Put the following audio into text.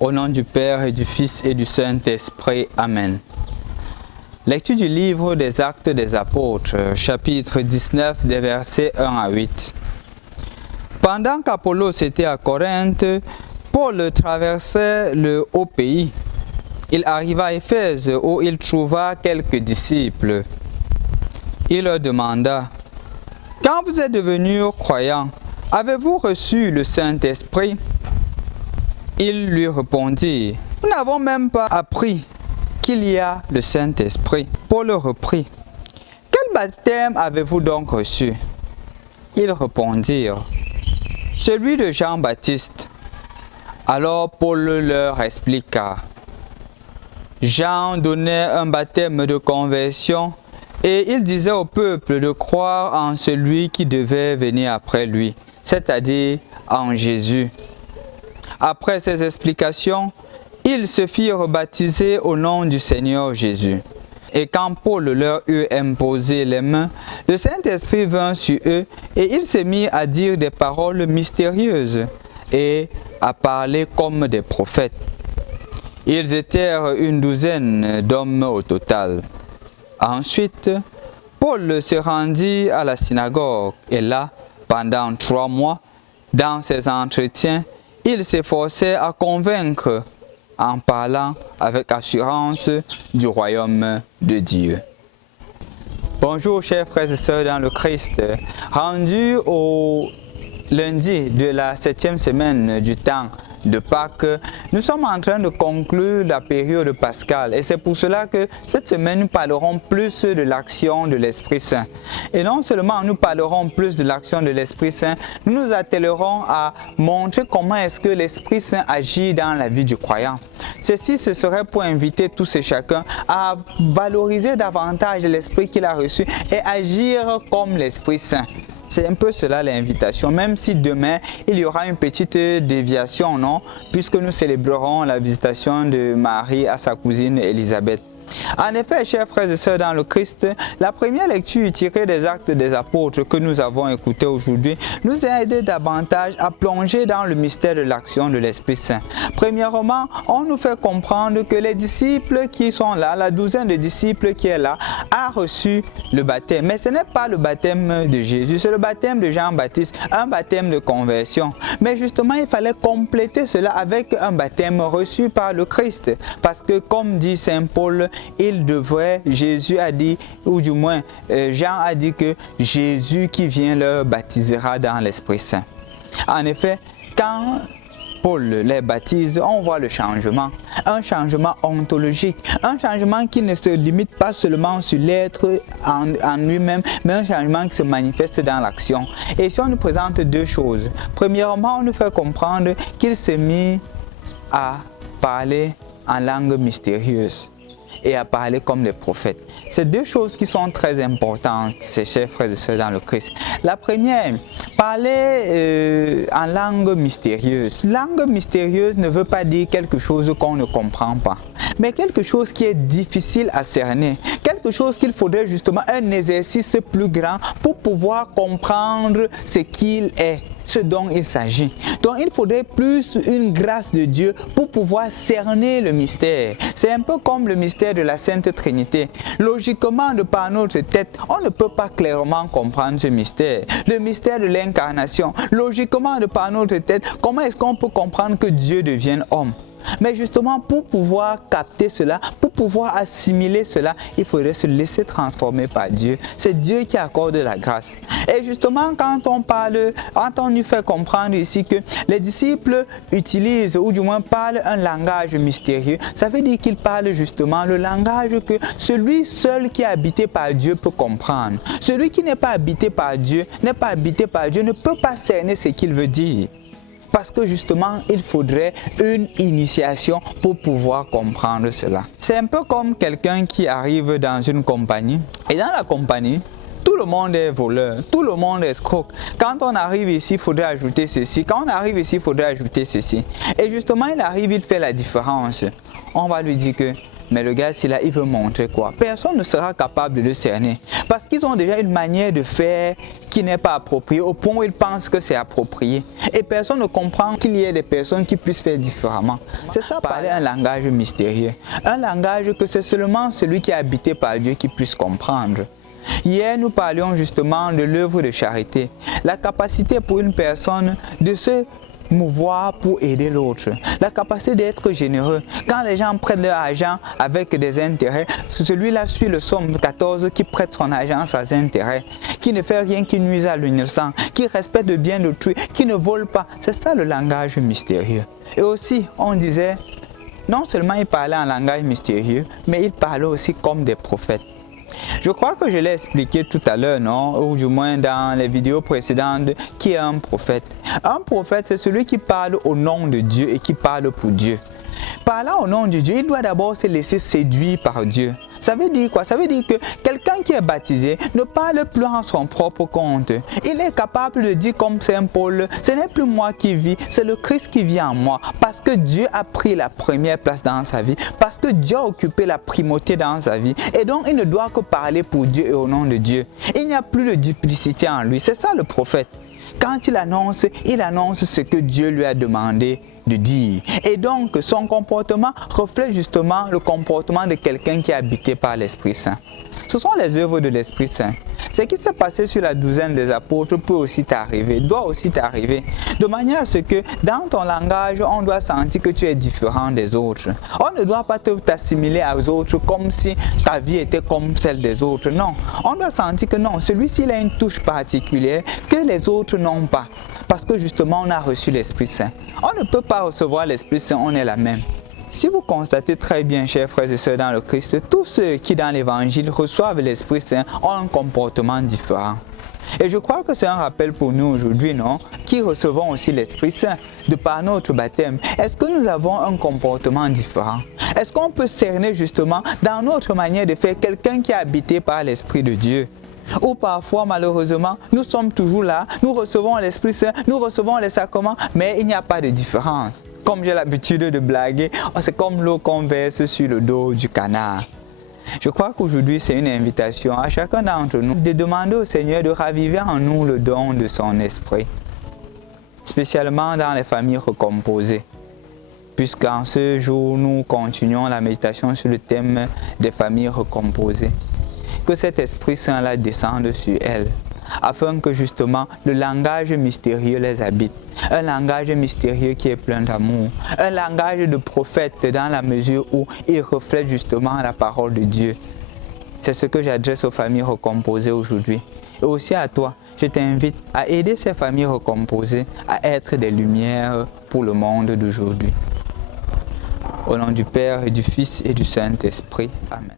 Au nom du Père et du Fils et du Saint-Esprit. Amen. Lecture du livre des Actes des Apôtres, chapitre 19, des versets 1 à 8. Pendant qu'Apollos était à Corinthe, Paul traversait le haut pays. Il arriva à Éphèse où il trouva quelques disciples. Il leur demanda: « Quand vous êtes devenus croyants, avez-vous reçu le Saint-Esprit » Ils lui répondirent: « Nous n'avons même pas appris qu'il y a le Saint-Esprit. » Paul reprit: « Quel baptême avez-vous donc reçu » Ils répondirent: « Celui de Jean-Baptiste. » Alors Paul leur expliqua. Jean donnait un baptême de conversion et il disait au peuple de croire en celui qui devait venir après lui, c'est-à-dire en Jésus. Après ces explications, ils se firent baptiser au nom du Seigneur Jésus. Et quand Paul leur eut imposé les mains, le Saint-Esprit vint sur eux et ils se mirent à dire des paroles mystérieuses et à parler comme des prophètes. Ils étaient une douzaine d'hommes au total. Ensuite, Paul se rendit à la synagogue et là, pendant 3 mois, dans ses entretiens, il s'efforçait à convaincre en parlant avec assurance du royaume de Dieu. Bonjour chers frères et sœurs dans le Christ. Rendu au lundi de la 7e semaine du temps de Pâques, nous sommes en train de conclure la période pascale et c'est pour cela que cette semaine nous parlerons plus de l'action de l'Esprit Saint. Et non seulement nous parlerons plus de l'action de l'Esprit Saint, nous nous attellerons à montrer comment est-ce que l'Esprit Saint agit dans la vie du croyant. Ceci, ce serait pour inviter tous et chacun à valoriser davantage l'Esprit qu'il a reçu et agir comme l'Esprit Saint. C'est un peu cela l'invitation, même si demain il y aura une petite déviation, non? Puisque nous célébrerons la visitation de Marie à sa cousine Élisabeth. En effet, chers frères et sœurs dans le Christ, la première lecture tirée des Actes des Apôtres que nous avons écoutée aujourd'hui nous a aidé davantage à plonger dans le mystère de l'action de l'Esprit Saint. Premièrement, on nous fait comprendre que les disciples qui sont là, la douzaine de disciples qui est là, a reçu le baptême. Mais ce n'est pas le baptême de Jésus, c'est le baptême de Jean-Baptiste, un baptême de conversion. Mais justement, il fallait compléter cela avec un baptême reçu par le Christ. Parce que comme dit Saint Paul, il devrait, Jésus a dit, ou du moins Jean a dit que Jésus qui vient leur baptisera dans l'Esprit Saint. En effet, quand Paul les baptise, on voit le changement, un changement ontologique, un changement qui ne se limite pas seulement sur l'être en lui-même, mais un changement qui se manifeste dans l'action. Et si on nous présente deux choses, premièrement, on nous fait comprendre qu'il s'est mis à parler en langue mystérieuse et à parler comme les prophètes. C'est deux choses qui sont très importantes, ces chers frères et sœurs dans le Christ. La première, parler en langue mystérieuse. Langue mystérieuse ne veut pas dire quelque chose qu'on ne comprend pas, mais quelque chose qui est difficile à cerner, quelque chose qu'il faudrait justement un exercice plus grand pour pouvoir comprendre ce qu'il est, ce dont il s'agit. Donc il faudrait plus une grâce de Dieu pour pouvoir cerner le mystère. C'est un peu comme le mystère de la Sainte Trinité. Logiquement, de par notre tête, on ne peut pas clairement comprendre ce mystère. Le mystère de l'incarnation, logiquement, de par notre tête, comment est-ce qu'on peut comprendre que Dieu devienne homme? Mais justement, pour pouvoir capter cela, pour pouvoir assimiler cela, il faudrait se laisser transformer par Dieu. C'est Dieu qui accorde la grâce. Et justement, quand on nous fait comprendre ici que les disciples utilisent, ou du moins parlent un langage mystérieux, ça veut dire qu'ils parlent justement le langage que celui seul qui est habité par Dieu peut comprendre. Celui qui n'est pas habité par Dieu, ne peut pas cerner ce qu'il veut dire. Parce que justement, il faudrait une initiation pour pouvoir comprendre cela. C'est un peu comme quelqu'un qui arrive dans une compagnie. Et dans la compagnie, tout le monde est voleur, tout le monde est escroc. Quand on arrive ici, il faudrait ajouter ceci. Quand on arrive ici, il faudrait ajouter ceci. Et justement, il arrive, il fait la différence. On va lui dire que, mais le gars, là, il veut montrer quoi? Personne ne sera capable de le cerner. Parce qu'ils ont déjà une manière de faire qui n'est pas approprié au point où ils pensent que c'est approprié. Et personne ne comprend qu'il y ait des personnes qui puissent faire différemment. C'est ça, parler un langage mystérieux. Un langage que c'est seulement celui qui est habité par Dieu qui puisse comprendre. Hier, nous parlions justement de l'œuvre de charité. La capacité pour une personne de se mouvoir pour aider l'autre. La capacité d'être généreux. Quand les gens prêtent leur argent avec des intérêts, celui-là suit le Psaume 14 qui prête son argent sans intérêt, qui ne fait rien qui nuise à l'innocent, qui respecte le bien d'autrui, qui ne vole pas. C'est ça le langage mystérieux. Et aussi, on disait, non seulement il parlait en langage mystérieux, mais il parlait aussi comme des prophètes. Je crois que je l'ai expliqué tout à l'heure, non? Ou du moins dans les vidéos précédentes, qui est un prophète. Un prophète, c'est celui qui parle au nom de Dieu et qui parle pour Dieu. Parlant au nom de Dieu, il doit d'abord se laisser séduire par Dieu. Ça veut dire quoi? Ça veut dire que quelqu'un qui est baptisé ne parle plus en son propre compte. Il est capable de dire comme Saint Paul, ce n'est plus moi qui vis, c'est le Christ qui vit en moi. Parce que Dieu a pris la première place dans sa vie. Parce que Dieu a occupé la primauté dans sa vie. Et donc il ne doit que parler pour Dieu et au nom de Dieu. Il n'y a plus de duplicité en lui. C'est ça le prophète. Quand il annonce ce que Dieu lui a demandé de dire. Et donc, son comportement reflète justement le comportement de quelqu'un qui est habité par l'Esprit Saint. Ce sont les œuvres de l'Esprit Saint. Ce qui s'est passé sur la douzaine des apôtres peut aussi t'arriver, doit aussi t'arriver. De manière à ce que dans ton langage, on doit sentir que tu es différent des autres. On ne doit pas t'assimiler aux autres comme si ta vie était comme celle des autres. Non, on doit sentir que non, celui-ci il a une touche particulière que les autres n'ont pas. Parce que justement, on a reçu l'Esprit Saint. On ne peut pas recevoir l'Esprit Saint, on est la même. Si vous constatez très bien, chers frères et sœurs dans le Christ, tous ceux qui dans l'Évangile reçoivent l'Esprit Saint ont un comportement différent. Et je crois que c'est un rappel pour nous aujourd'hui, non? Qui recevons aussi l'Esprit Saint de par notre baptême. Est-ce que nous avons un comportement différent? Est-ce qu'on peut cerner justement dans notre manière de faire quelqu'un qui est habité par l'Esprit de Dieu? Ou parfois, malheureusement, nous sommes toujours là, nous recevons l'Esprit Saint, nous recevons les sacrements, mais il n'y a pas de différence. Comme j'ai l'habitude de blaguer, c'est comme l'eau qu'on verse sur le dos du canard. Je crois qu'aujourd'hui, c'est une invitation à chacun d'entre nous de demander au Seigneur de raviver en nous le don de son Esprit, spécialement dans les familles recomposées. Puisqu'en ce jour, nous continuons la méditation sur le thème des familles recomposées. Que cet Esprit Saint-là descende sur elles, afin que justement le langage mystérieux les habite. Un langage mystérieux qui est plein d'amour. Un langage de prophète dans la mesure où il reflète justement la parole de Dieu. C'est ce que j'adresse aux familles recomposées aujourd'hui. Et aussi à toi, je t'invite à aider ces familles recomposées à être des lumières pour le monde d'aujourd'hui. Au nom du Père et du Fils et du Saint-Esprit. Amen.